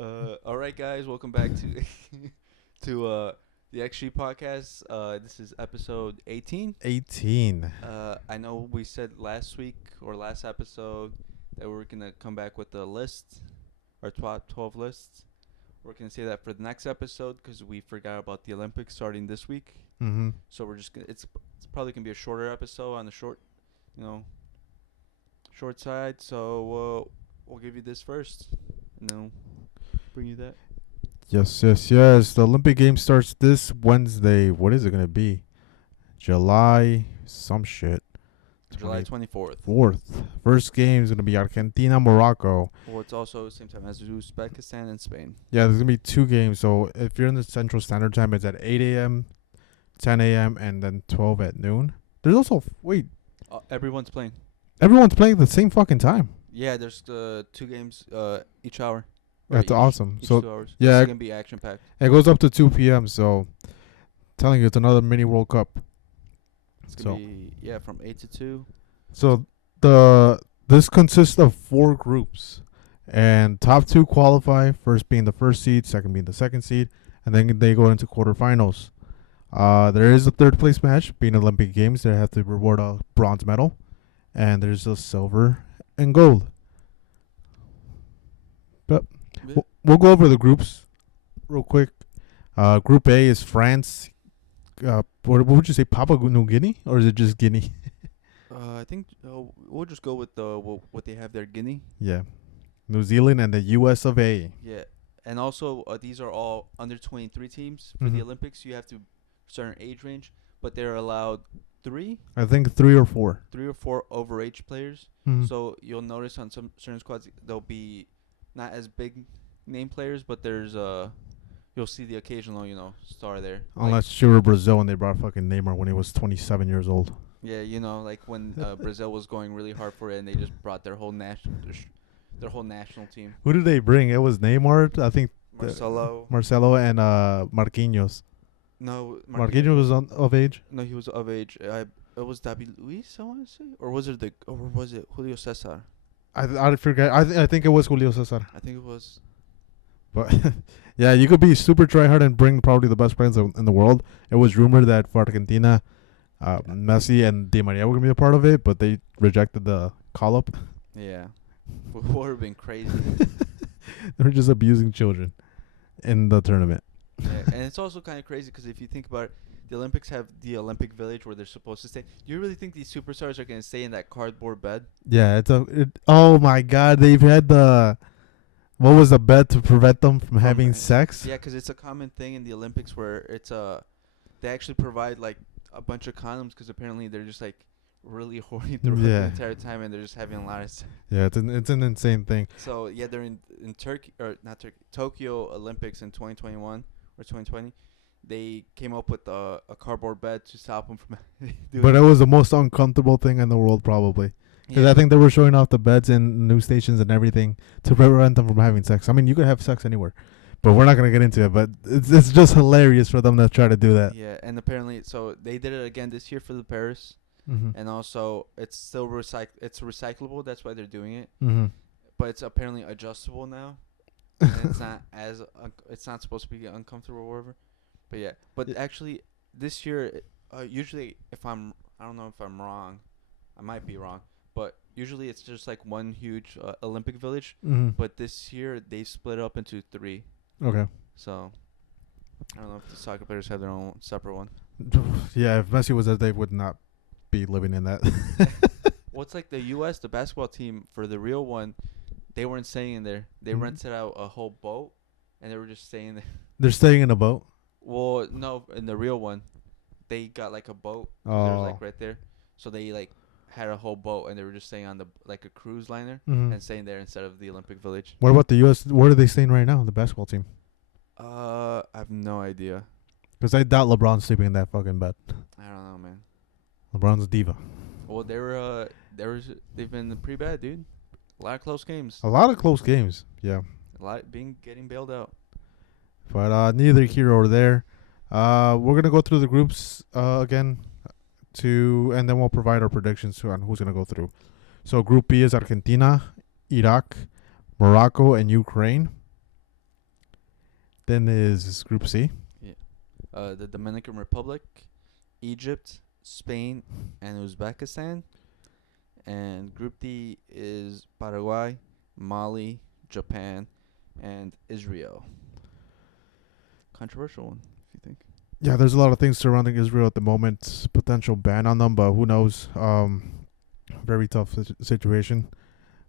All right, guys, welcome back to to the XG podcast. This is episode 18. 18. I know we said last week or last episode that we are gonna come back with a list, our 12 lists. We're gonna say that for the next episode because we forgot about the Olympics starting this week. Mm-hmm. So we're just gonna, it's probably gonna be a shorter episode on the you know, short side. So we'll give you this first, and then bring you that. Yes. The Olympic Games starts this Wednesday. What is it going to be? July some shit. July 24th. 4th. First game is going to be Argentina, Morocco. Or it's also the same time as Uzbekistan and Spain. Yeah, there's going to be two games. So if you're in the Central Standard Time, it's at 8 a.m., 10 a.m., and then 12 at noon. There's also, Everyone's playing. everyone's playing at the same fucking time. Yeah, there's two games each hour. That's awesome. Each So 2 hours. yeah, It's going to be action packed. it goes up to 2 p.m. So telling you, it's another mini World Cup. It's going to be, from 8 to 2. So this consists of 4 groups, and top 2 qualify. First being the first seed, second being the second seed, and then they go into quarterfinals. There is a third place match. Being Olympic Games, they have to reward a bronze medal, and there's a silver and gold. But we'll go over the groups real quick. Group A is France. What would you say, Papua New Guinea, or is it just Guinea? I think we'll just go with what they have there, Guinea. Yeah. New Zealand and the US of A. Yeah. And also, these are all under 23 teams for the Mhm. Olympics. You have to certain age range, but they're allowed three I think 3 or 4. or four overage players. Mhm. So you'll notice on some certain squads they'll be not as big name players, but there's you'll see the occasional star there. Unless you were Brazil and they brought fucking Neymar when he was 27 years old. Yeah, like when Brazil was going really hard for it, and they just brought their whole national team. Who did they bring? It was Neymar, I think. Marcelo. And Marquinhos. No, Marquinhos was of age. No, he was of age. It was David Luiz, I want to say, or was it Julio Cesar? I forget. I think it was Julio Cesar. I think it was. But yeah, you could be super try hard and bring probably the best players in the world. It was rumored that for Argentina, Messi and Di Maria were gonna be a part of it, but they rejected the call up. Yeah, would have been crazy. They were just abusing children in the tournament. Yeah, and it's also kind of crazy because if you think about it, the Olympics have the Olympic Village where they're supposed to stay. Do you really think these superstars are going to stay in that cardboard bed? Yeah, oh my God, they've had what was the bet to prevent them from having sex? Yeah, because it's a common thing in the Olympics where it's they actually provide like a bunch of condoms because apparently they're just like really horny throughout the entire time and they're just having a lot of sex. Yeah, it's an insane thing. So yeah, they're in Turkey or not Turkey, Tokyo Olympics in 2021 or 2020. They came up with a cardboard bed to stop them from doing But it was the most uncomfortable thing in the world, probably. Because I think they were showing off the beds in news stations and everything to prevent them from having sex. I mean, you could have sex anywhere, but we're not going to get into it. But it's just hilarious for them to try to do that. Yeah, and apparently, so they did it again this year for the Paris. Mm-hmm. And also, it's still it's recyclable. That's why they're doing it. Mm-hmm. But it's apparently adjustable now. And it's not it's not supposed to be uncomfortable or whatever. But yeah, but actually this year, usually I don't know if I'm wrong, I might be wrong, but usually it's just like one huge Olympic village. Mm-hmm. But this year they split up into 3. Okay. So I don't know if the soccer players have their own separate one. Yeah, if Messi was there, they would not be living in that. Well, it's like the U.S., the basketball team, for the real one, they weren't staying in there. They rented out a whole boat, and they were just staying there. They're staying in a boat? Well, no, in the real one, they got like a boat. Oh. There was like right there. So they like had a whole boat, and they were just staying on like a cruise liner and staying there instead of the Olympic Village. What about the U.S.? Where are they staying right now, the basketball team? I have no idea. Because I doubt LeBron's sleeping in that fucking bed. I don't know, man. LeBron's a diva. Well, they've been pretty bad, dude. A lot of close games. A lot of close games, yeah. A lot getting bailed out. But neither here or there. We're gonna go through the groups again, and then we'll provide our predictions on who's gonna go through. So Group B is Argentina, Iraq, Morocco, and Ukraine. Then is Group C. Yeah. The Dominican Republic, Egypt, Spain, and Uzbekistan. And Group D is Paraguay, Mali, Japan, and Israel. Controversial one, if you think. Yeah, there's a lot of things surrounding Israel at the moment. Potential ban on them, but who knows? Very tough situation.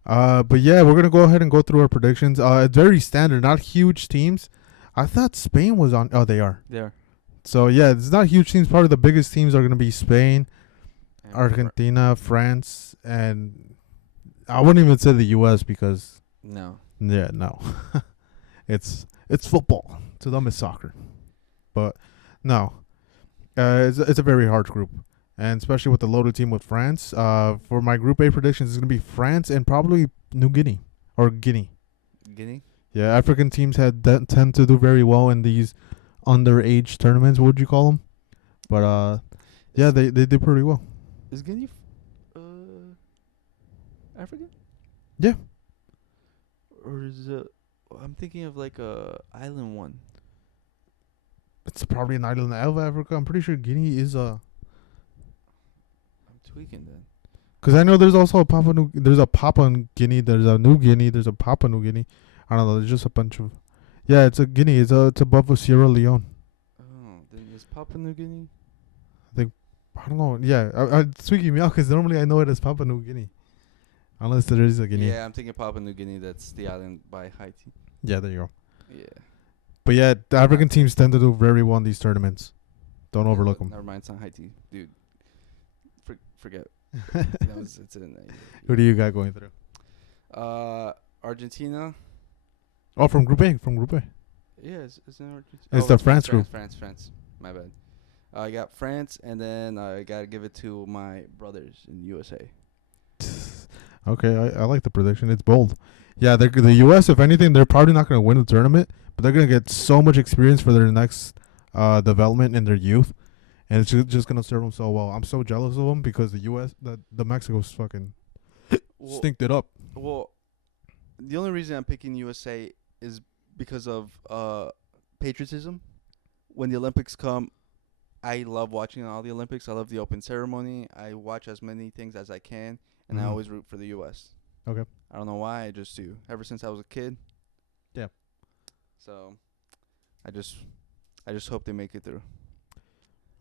But yeah, we're gonna go ahead and go through our predictions. It's very standard, not huge teams. I thought Spain was on. Oh, they are. There. So yeah, it's not huge teams. Probably the biggest teams are gonna be Spain, And Argentina, France, and I wouldn't even say the U.S. because no. no, it's football. To them, it's soccer. But no, it's a very hard group, and especially with the loaded team with France. For my Group A predictions, it's gonna be France and probably New Guinea or Guinea. Guinea? Yeah, African teams tend to do very well in these underage tournaments. What would you call them? But yeah, they did pretty well. Is Guinea African? Yeah. Or is it... I'm thinking of like a island one. It's probably an island of Africa. I'm pretty sure Guinea is a. I'm tweaking then. Because I know there's also a there's a Papua Guinea, there's a New Guinea, there's a Papua New Guinea. I don't know. There's just a bunch of. Yeah, it's a Guinea. It's above a Sierra Leone. Oh, then is Papua New Guinea? I don't know. Yeah, it's tweaking me out because normally I know it as Papua New Guinea, unless there is a Guinea. Yeah, I'm thinking Papua New Guinea. That's the island by Haiti. Yeah, there you go. Yeah. But yeah, the African teams tend to do very well in these tournaments. Don't overlook them. Never mind, it's not Haiti, dude. Forget. It's in there. Who do you got going through? Argentina. Oh, from Group A. From Group A. Yeah, it's in Argentina. It's the France group. France. My bad. I got France, and then I gotta give it to my brothers in USA. Okay, I like the prediction. It's bold. Yeah, the U.S., if anything, they're probably not going to win the tournament, but they're going to get so much experience for their next development in their youth, and it's just going to serve them so well. I'm so jealous of them because the U.S., the Mexico's fucking stinked it up. Well, the only reason I'm picking USA is because of patriotism. When the Olympics come, I love watching all the Olympics. I love the open ceremony. I watch as many things as I can, and I always root for the U.S. Okay. I don't know why, I just do. Ever since I was a kid. Yeah. So, I just hope they make it through.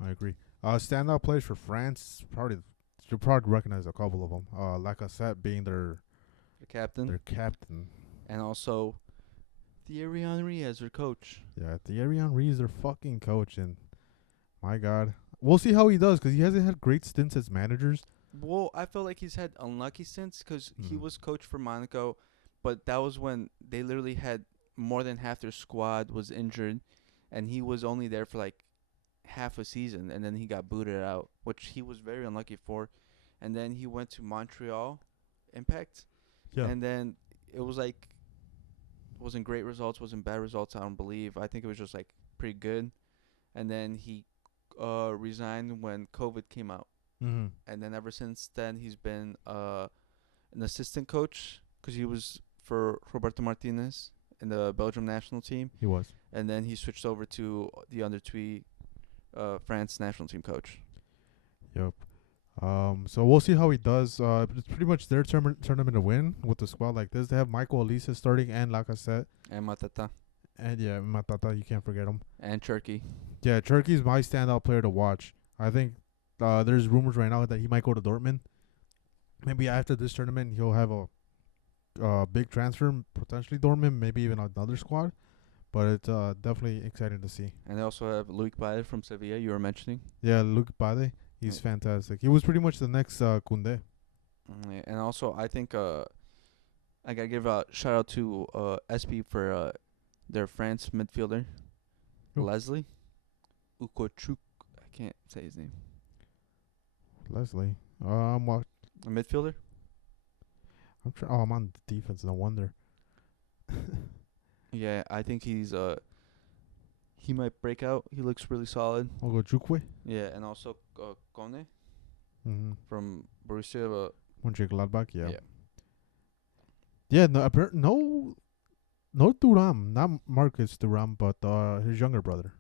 I agree. Standout players for France, you'll probably recognize a couple of them. Lacazette being The captain. their captain. And also, Thierry Henry as their coach. Yeah, Thierry Henry is their fucking coach, and my God, we'll see how he does because he hasn't had great stints as managers. Well, I feel like he's had unlucky stints because he was coach for Monaco, but that was when they literally had more than half their squad was injured, and he was only there for like half a season, and then he got booted out, which he was very unlucky for. And then he went to Montreal Impact, and then it was like wasn't great results, wasn't bad results. I don't believe. I think it was just like pretty good. And then he resigned when COVID came out. Mm-hmm. And then ever since then, he's been an assistant coach because he was for Roberto Martinez in the Belgium national team. He was. And then he switched over to the under-20 France national team coach. Yep. So we'll see how he does. It's pretty much their tournament to win with the squad like this. They have Michael Olise starting and Lacazette. And Matata. And yeah, Matata, you can't forget him. And Turkey. Yeah, Turkey's my standout player to watch. I think there's rumors right now that he might go to Dortmund. Maybe after this tournament, he'll have a big transfer, potentially Dortmund, maybe even another squad. But it's definitely exciting to see. And they also have Luik Bayer from Sevilla, you were mentioning. Yeah, Luke Bade. He's fantastic. He was pretty much the next Koundé. Yeah, and also, I think I got to give a shout out to SP for their France midfielder, Who? Leslie Ukochuk. I can't say his name. Leslie. A midfielder? I'm on defense. No wonder. Yeah, I think he might break out. He looks really solid. I'll go Jukwe. Yeah, and also Kone Mm-hmm. from Borussia. Mönchengladbach. Yeah. Yeah. Yeah. No. No Thuram, not Marcus Thuram, but his younger brother.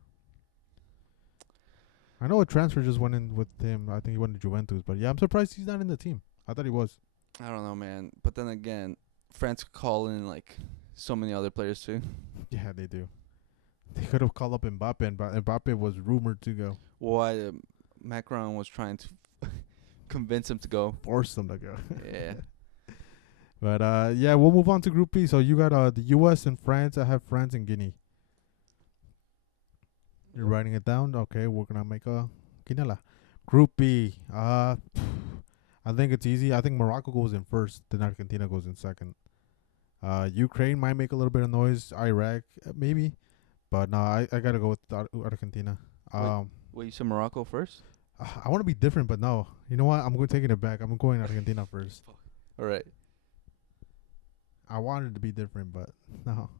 I know a transfer just went in with him. I think he went to Juventus, but yeah, I'm surprised he's not in the team. I thought he was. I don't know, man. But then again, France could call in like so many other players too. Yeah, they do. They could have called up Mbappe, and Mbappe was rumored to go. Why Macron was trying to convince him to go. Force them to go. Yeah. But yeah, we'll move on to Group B. So you got the U.S. and France. I have France and Guinea. You're writing it down. Okay, we're gonna make a quinela. Group B. I think it's easy. I think Morocco goes in first, then Argentina goes in second. Ukraine might make a little bit of noise. Iraq, maybe, but no, I gotta go with Argentina. Wait, you said Morocco first? I want to be different, but no. You know what? I'm going taking it back. I'm going Argentina first. All right. I wanted to be different, but no.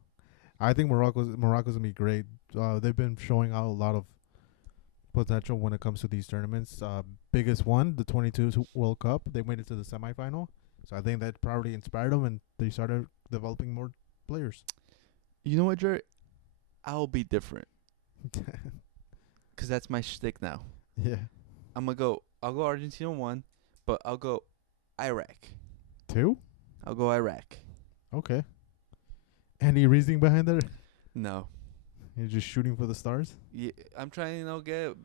I think Morocco's gonna be great. They've been showing out a lot of potential when it comes to these tournaments. Biggest one, the 22 World Cup. They made it to the semifinal, so I think that probably inspired them, and they started developing more players. You know what, Jerry? I'll be different. Because that's my shtick now. Yeah. I'll go Argentina 1, but I'll go Iraq. 2? I'll go Iraq. Okay. Any reasoning behind that? No. You're just shooting for the stars? Yeah, I'm trying to get.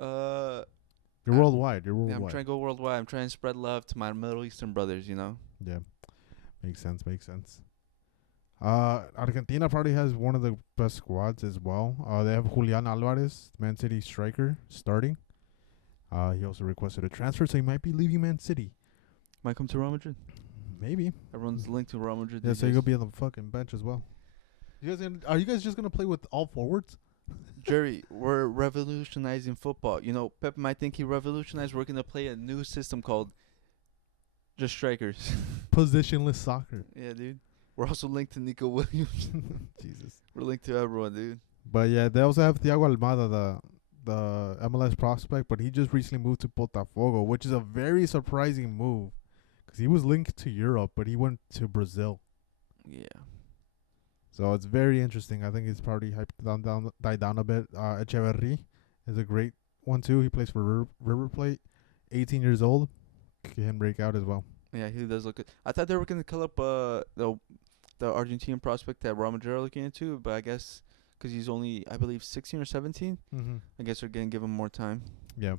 You're worldwide. You're Yeah, worldwide. I'm trying to go worldwide. I'm trying to spread love to my Middle Eastern brothers. Yeah. Makes sense. Argentina probably has one of the best squads as well. They have Julian Alvarez, Man City striker, starting. He also requested a transfer, so he might be leaving Man City. Might come to Real Madrid. Maybe. Everyone's linked to Real Madrid. Yeah, these so you're days. gonna be on the fucking bench as well. Are you guys just gonna play with all forwards? Jerry, we're revolutionizing football. Pep might think he revolutionized. We're gonna play a new system called just strikers. Positionless soccer. Yeah, dude. We're also linked to Nico Williams. Jesus. We're linked to everyone, dude. But yeah, they also have Thiago Almada, the MLS prospect, but he just recently moved to Botafogo, which is a very surprising move, because he was linked to Europe, but he went to Brazil. Yeah. So it's very interesting. I think he's probably died down a bit. Echeverri is a great one too. He plays for River Plate, 18 years old. Can break out as well. Yeah, he does look good. I thought they were gonna call up the Argentine prospect that Real Madrid are looking into, but I guess because he's only, I believe, 16 or 17, I guess they're gonna give him more time. Yeah.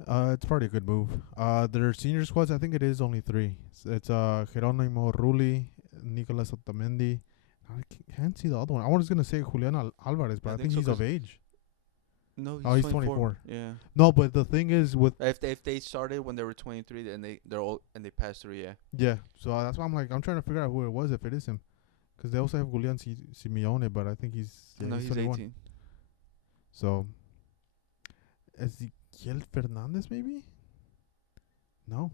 It's probably a good move. Their senior squads, I think it is only 3. It's Geronimo Rulli, Nicolas Otamendi. I can't see the other one. I was gonna say Julian Alvarez, but I think so, he's of age. No, he's 24. Yeah. No, but the thing is with If they started when they were 23, then they're old and they passed through. Yeah. yeah, so that's why I'm trying to figure out who it was if it is him, because they also have Julian Simeone, but I think he's He's 21. 18. So Ezequiel Fernandez maybe? No.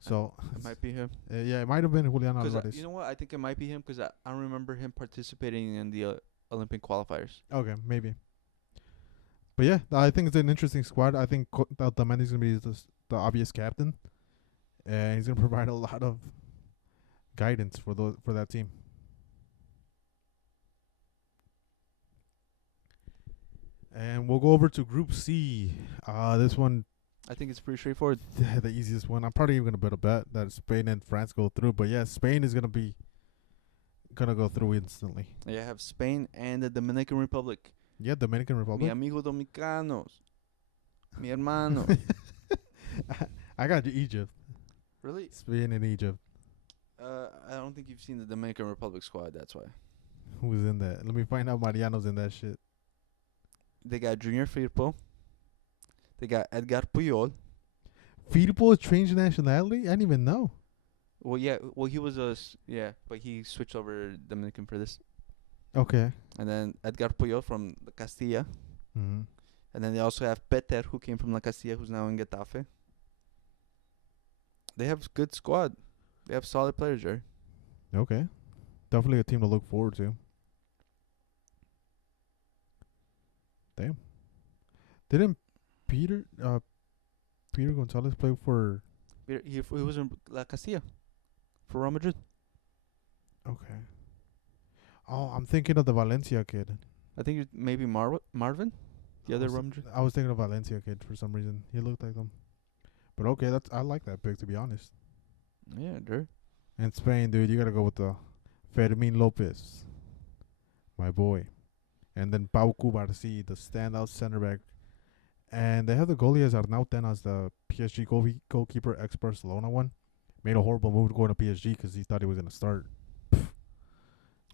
So It might be him. yeah, it might have been Julian Because Alvarez. you know what? I think it might be him because I remember him participating in the Olympic qualifiers. Okay, maybe. But yeah, I think it's an interesting squad. I think Otamendi's gonna be the obvious captain, and he's gonna provide a lot of guidance for that team. And we'll go over to Group C. This one, I think it's pretty straightforward. the easiest one. I'm probably even gonna bet a bet that Spain and France go through. But yeah, Spain is gonna go through instantly. Yeah, I have Spain and the Dominican Republic. Yeah, Dominican Mi Republic. amigo dominicanos. Mi hermano. I got Egypt. Really? Spain and Egypt. I don't think you've seen the Dominican Republic squad. That's why. Who's in that? Let me find out Mariano's in that shit. They got Junior Firpo. They got Edgar Puyol. Firpo changed nationality? I didn't even know. Well, yeah. Well, he was but he switched over Dominican for this. Okay. And then Edgar Puyol from the Castilla. Mm-hmm. And then they also have Peter, who came from La Castilla, who's now in Getafe. They have good squad. They have solid players, Jerry. Okay. Definitely a team to look forward to. Damn. Didn't Peter Gonzalez play for... He was in La Castilla for Real Madrid. Okay. Oh, I'm thinking of the Valencia kid. I think maybe Marvin, the other rum. I was thinking of Valencia kid for some reason. He looked like them. But okay, I like that pick to be honest. Yeah, dude. In Spain, dude, you gotta go with the Fermin Lopez, my boy, and then Pau Cubarsí, the standout center back. And they have the goalie as Arnau Tenas, the PSG goalkeeper, ex Barcelona one. Made a horrible move going to PSG because he thought he was gonna start.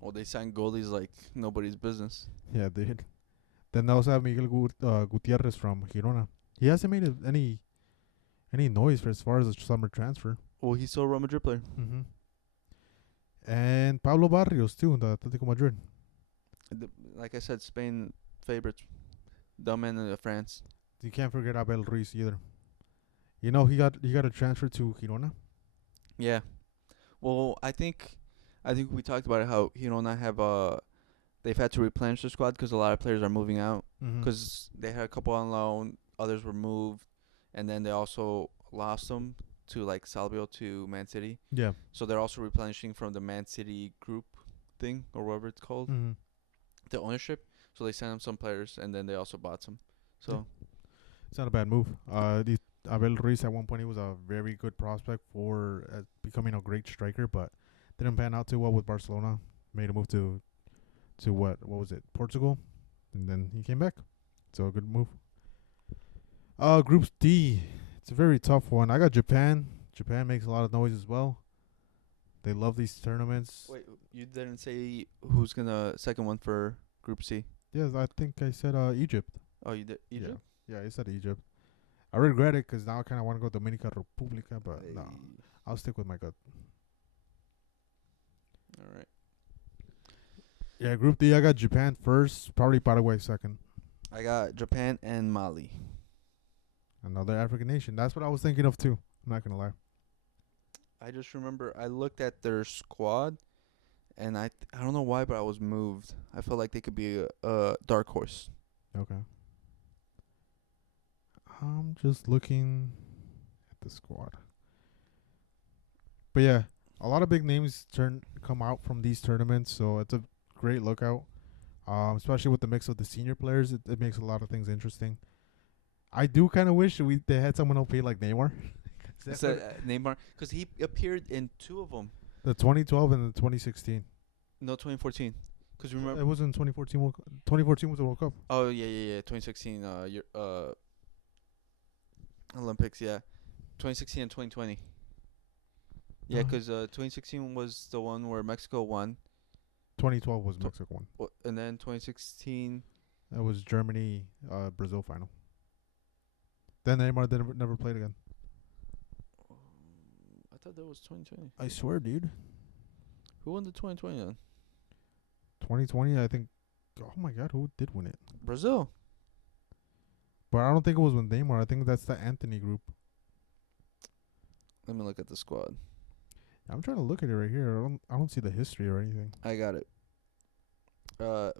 Well, they signed goalies like nobody's business. Yeah, dude. Then they also have Miguel Gutierrez from Girona. He hasn't made any noise for as far as a summer transfer. Well, he's still a Real Madrid player. Mm-hmm. And Pablo Barrios too, in the Atletico Madrid. Like I said, Spain favorites. Dumb and France. You can't forget Abel Ruiz either. You know he got a transfer to Girona. Yeah. Well, I think we talked about it, how Girona have they've had to replenish the squad because a lot of players are moving out because they had a couple on loan, others were moved, and then they also lost them to like Salvio to Man City. Yeah. So they're also replenishing from the Man City group thing or whatever it's called, the ownership. So they sent them some players and then they also bought some. So it's not a bad move. Abel Ruiz at one point he was a very good prospect for becoming a great striker, but didn't pan out too well with Barcelona. Made a move to what was it, Portugal, and then he came back. So a good move. Group D, it's a very tough one. I got Japan. Japan makes a lot of noise as well. They love these tournaments. wait, you didn't say who's gonna second one for Group C? Yes, I think I said Egypt. Oh, you did Egypt? Yeah, I said Egypt. I regret it because now I kind of want to go Dominica Republica, but no, I'll stick with my gut. All right. Yeah, Group D, I got Japan first, probably Paraguay second. I got Japan and Mali. Another African nation. That's what I was thinking of too. I'm not gonna lie. I just remember I looked at their squad, and I don't know why, but I was moved. I felt like they could be a dark horse. Okay. I'm just looking at the squad. But yeah, a lot of big names come out from these tournaments, so it's a great lookout. Especially with the mix of the senior players, it makes a lot of things interesting. I do kind of wish they had someone OP like Neymar. Neymar, because he appeared in two of them. The 2012 and the 2016. No, 2014. Because remember, It was in 2014. 2014 was the World Cup. oh yeah. 2016. Olympics. Yeah, 2016 and 2020. Yeah, because 2016 was the one where Mexico won. 2012 was Mexico one. And then 2016. That was Germany, Brazil final. Then Neymar never played again. I thought that was 2020. I swear, dude. Who won the 2020 then? 2020, I think. Oh my God, who did win it? Brazil. But I don't think it was with Neymar. I think that's the Anthony group. Let me look at the squad. I'm trying to look at it right here. I don't see the history or anything. I got it.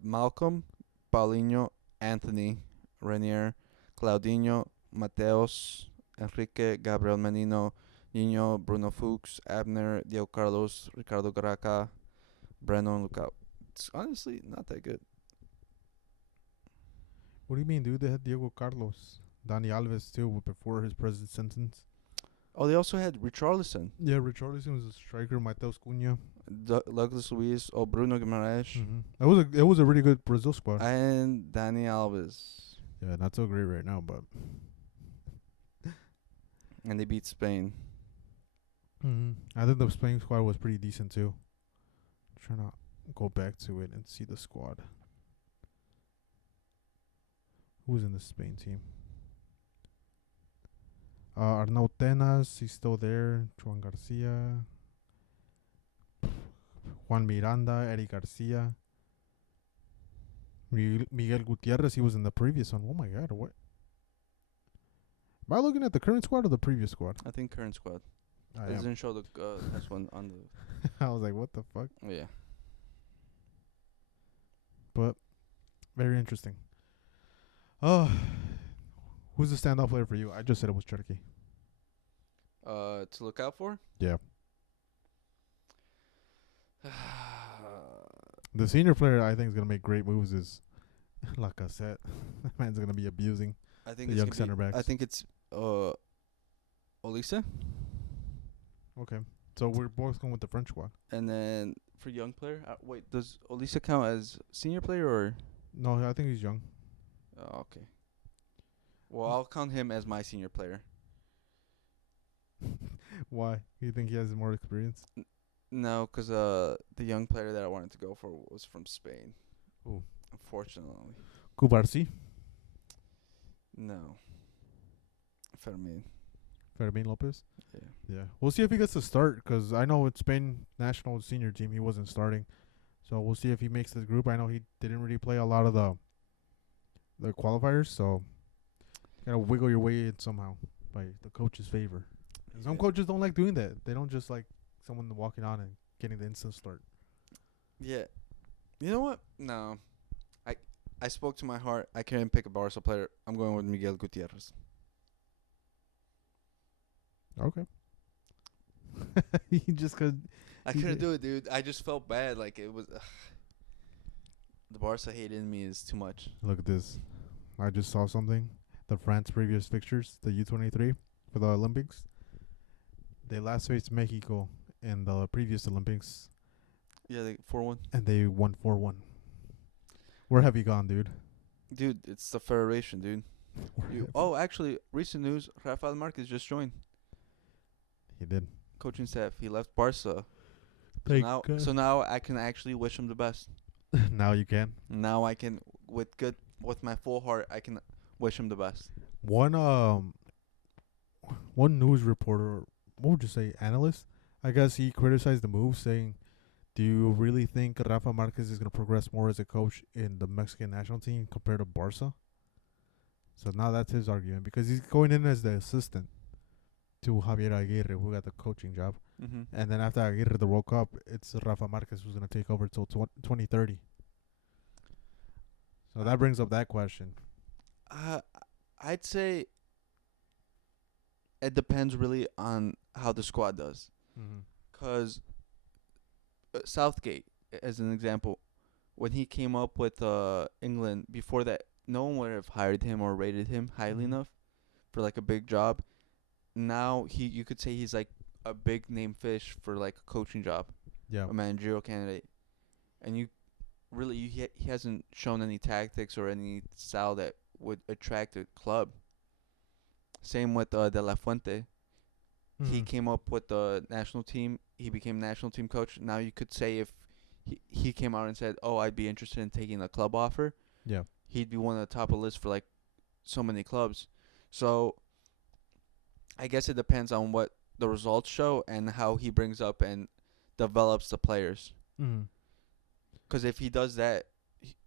Malcolm, Paulinho, Anthony, Renier, Claudinho, Mateos, Enrique, Gabriel Menino, Nino, Bruno Fuchs, Abner, Diego Carlos, Ricardo Graca, Breno, Lookout. It's honestly not that good. What do you mean, dude? They had Diego Carlos, Dani Alves too before his prison sentence. Oh, they also had Richarlison. Yeah, Richarlison was a striker. Mateus Cunha, Douglas Luiz, Bruno Guimaraes, It was a really good Brazil squad. and Dani Alves. Yeah, not so great right now, but. And they beat Spain. I think the Spain squad was pretty decent too. I'm trying to go back to it and see the squad. Who was in the Spain team? Arnau Tenas, he's still there. Juan Garcia. Juan Miranda, Eric Garcia. Miguel Gutierrez, he was in the previous one. Oh my God, what? Am I looking at the current squad or the previous squad? I think current squad. I It doesn't show the this one on the. I was like, what the fuck? Yeah. But very interesting. Oh, who's the standout player for you? I just said it was Turkey. To look out for. Yeah. The senior player I think is gonna make great moves is Lacazette. That man's gonna be abusing I think the it's young gonna be. center I backs. think it's Olisa, Okay, so we're both going with the French squad. and then for young player. Wait, does Olisa count as senior player or? No, I think he's young. Oh, okay. Well, I'll count him as my senior player. Why? You think he has more experience? No, cause the young player that I wanted to go for was from Spain. Ooh. Unfortunately, Kubarsi, no. Fermin. Fermin Lopez. Yeah. Yeah, we'll see if he gets to start because I know with Spain national senior team he wasn't starting, so we'll see if he makes the group. I know he didn't really play a lot of the qualifiers, so you gotta wiggle your way in somehow by the coach's favor. And some Yeah. coaches don't like doing that. They don't just like someone walking on and getting the instant start. Yeah. You know what? No. I spoke to my heart. I couldn't pick a Barca player. I'm going with Miguel Gutierrez. Okay. He just could. I He couldn't did. do it, dude. I just felt bad. Like it was. The Barca hate in me is too much. Look at this. I just saw something. The France previous fixtures, the U23 for the Olympics. They last faced Mexico in the previous Olympics, Yeah, they 4-1. and they won 4-1. Where have you gone, dude? Dude, it's the federation, dude. Where have Oh, actually, recent news: Rafael Marquez just joined He did. coaching staff. He left Barca. So Thank now, God. so now I can actually wish him the best. Now you can. Now I can, with my full heart, I can wish him the best. One one news reporter, what would you say, analyst? I guess he criticized the move, saying, "Do you really think Rafa Marquez is gonna progress more as a coach in the Mexican national team compared to Barca?" So now that's his argument because he's going in as the assistant to Javier Aguirre, who got the coaching job, Mm-hmm. and then after Aguirre the World Cup, it's Rafa Marquez who's gonna take over till 2030. So that brings up that question. I'd say it depends really on how the squad does. Mm-hmm. Cause Southgate, as an example, when he came up with England, before that, no one would have hired him or rated him highly Mhm. enough for like a big job. Now you could say he's like a big name fish for like a coaching job, Yeah. a managerial candidate, and he hasn't shown any tactics or any style that would attract a club. Same with De La Fuente. He Mhm. came up with the national team. He became national team coach. Now you could say if he came out and said, "Oh, I'd be interested in taking a club offer," Yeah. he'd be one of the top of the list for like so many clubs. So I guess it depends on what the results show and how he brings up and develops the players. Mm-hmm. Because if he does that,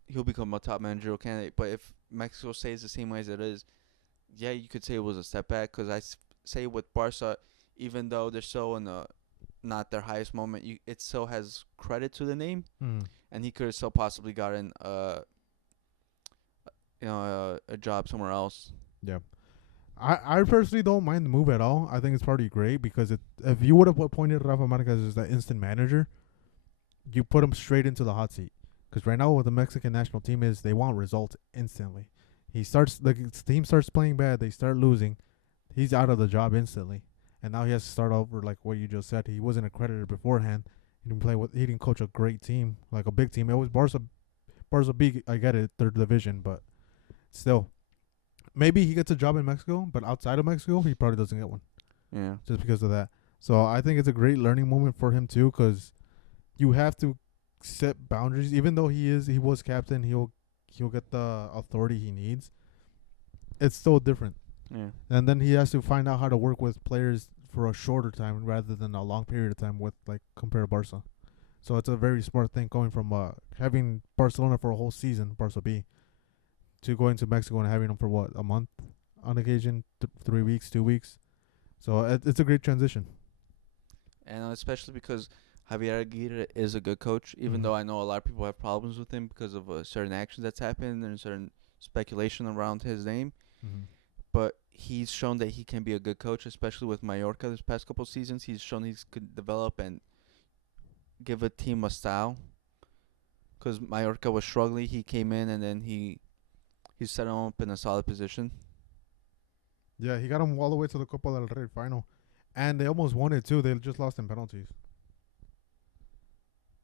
he'll become a top managerial candidate. But if Mexico stays the same way as it is, yeah, you could say it was a step back. Because say with Barca, even though they're still in not their highest moment, it still has credit to the name, Mm-hmm. and he could have still possibly gotten a job somewhere else. Yeah. I personally don't mind the move at all. I think it's pretty great because if you would have appointed Rafa Marquez as the instant manager, you put him straight into the hot seat. Because right now, what the Mexican national team is, they want results instantly. The team starts playing bad, they start losing. He's out of the job instantly, and now he has to start over. Like what you just said, he wasn't accredited beforehand. He didn't coach a great team, like a big team. It was Barca big. I get it, third division, but still. Maybe he gets a job in Mexico, but outside of Mexico, he probably doesn't get one Yeah. just because of that. So I think it's a great learning moment for him too, because you have to set boundaries. Even though he was captain, he'll get the authority he needs. It's still different, Yeah. and then he has to find out how to work with players for a shorter time rather than a long period of time with like compared to Barca. So it's a very smart thing going from having Barcelona for a whole season, Barca B, to going to Mexico and having them for what, a month on occasion, 3 weeks, 2 weeks. So it's a great transition. And especially because Javier Aguirre is a good coach, even Mhm. though I know a lot of people have problems with him because of certain actions that's happened and certain speculation around his name. Mhm. But he's shown that he can be a good coach, especially with Mallorca this past couple seasons. He's shown he could develop and give a team a style because Mallorca was struggling. He came in and then he set him up in a solid position. Yeah, he got them all the way to the Copa del Rey final, and they almost won it too. They just lost in penalties.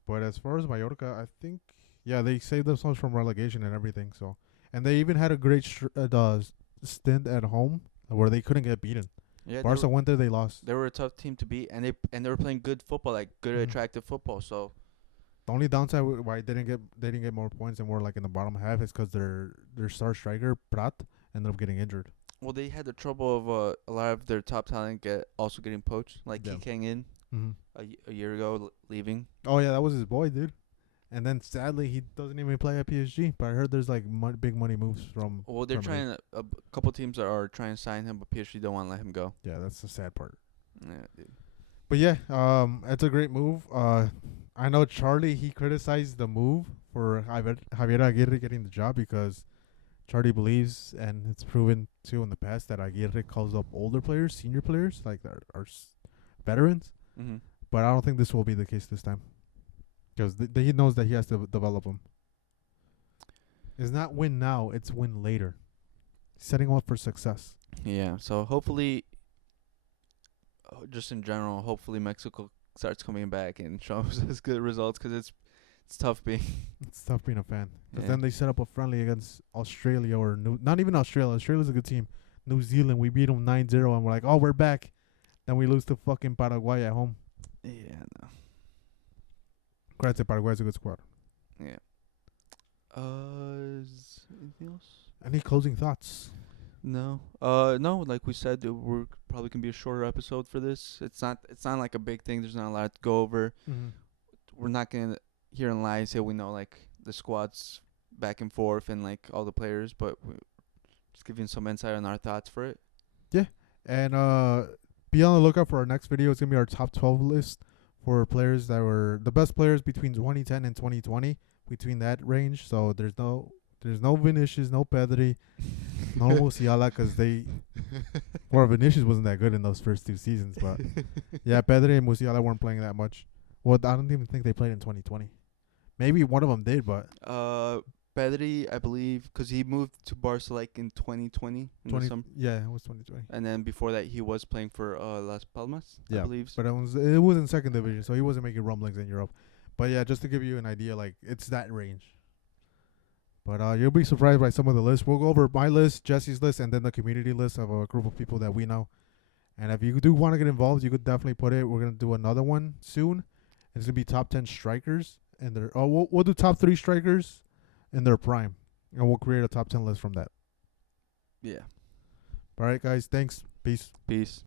But as far as Mallorca, I think they saved themselves from relegation and everything. So, and they even had a great stint at home where they couldn't get beaten. Yeah, Barca went there, they lost. they were a tough team to beat, and they were playing good football, like good attractive football. So the only downside why they didn't get more points and were like in the bottom half is because their star striker Prat ended up getting injured. well, they had the trouble of a lot of their top talent also getting poached, like Yeah. he came in a year ago, leaving. Oh yeah, that was his boy, dude. And then sadly, he doesn't even play at PSG. But I heard there's like big money moves from. Well, they're trying a couple teams are trying to sign him, but PSG don't want to let him go. Yeah, that's the sad part. Yeah, dude. But yeah, it's a great move. I know Charlie, he criticized the move for Javier Aguirre getting the job because Charlie believes, and it's proven too in the past, that Aguirre calls up older players, senior players, like our veterans. Mm-hmm. But I don't think this will be the case this time. Because he knows that he has to develop them. It's not win now, it's win later. Setting up for success. Yeah, so hopefully, just in general, hopefully Mexico starts coming back and shows us good results, because it's tough being. It's tough being a fan. Because Yeah. then they set up a friendly against Australia or not even Australia. Australia's a good team. New Zealand, we beat them 9-0 and we're like, oh, we're back. Then we lose to fucking Paraguay at home. Yeah, no. Granted, Paraguay's a good squad. Yeah. Is anything else? Any closing thoughts? No. No. Like we said, we're probably gonna be a shorter episode for this. It's not like a big thing. There's not a lot to go over. Mm-hmm. We're not gonna hear in live say we know like the squads back and forth and like all the players, but we just giving some insight on our thoughts for it. Yeah. And be on the lookout for our next video. It's going to be our top 12 list for players that were the best players between 2010 and 2020, between that range. So there's no Vinicius, no Pedri, no Musiala, because Vinicius wasn't that good in those first two seasons. But yeah, Pedri and Musiala weren't playing that much. Well, I don't even think they played in 2020. Maybe one of them did, but Pedri, I believe, because he moved to Barca like in 2020. Yeah, it was 2020. And then before that, he was playing for Las Palmas, I believe. But it was in second division, so he wasn't making rumblings in Europe. But yeah, just to give you an idea, like it's that range. But you'll be surprised by some of the lists. We'll go over my list, Jesse's list, and then the community list of a group of people that we know. And if you do want to get involved, you could definitely put it. We're gonna do another one soon. It's gonna be top 10 strikers, and we'll do top 3 strikers in their prime, and we'll create a top 10 list from that. Yeah. All right, guys. Thanks. Peace. Peace.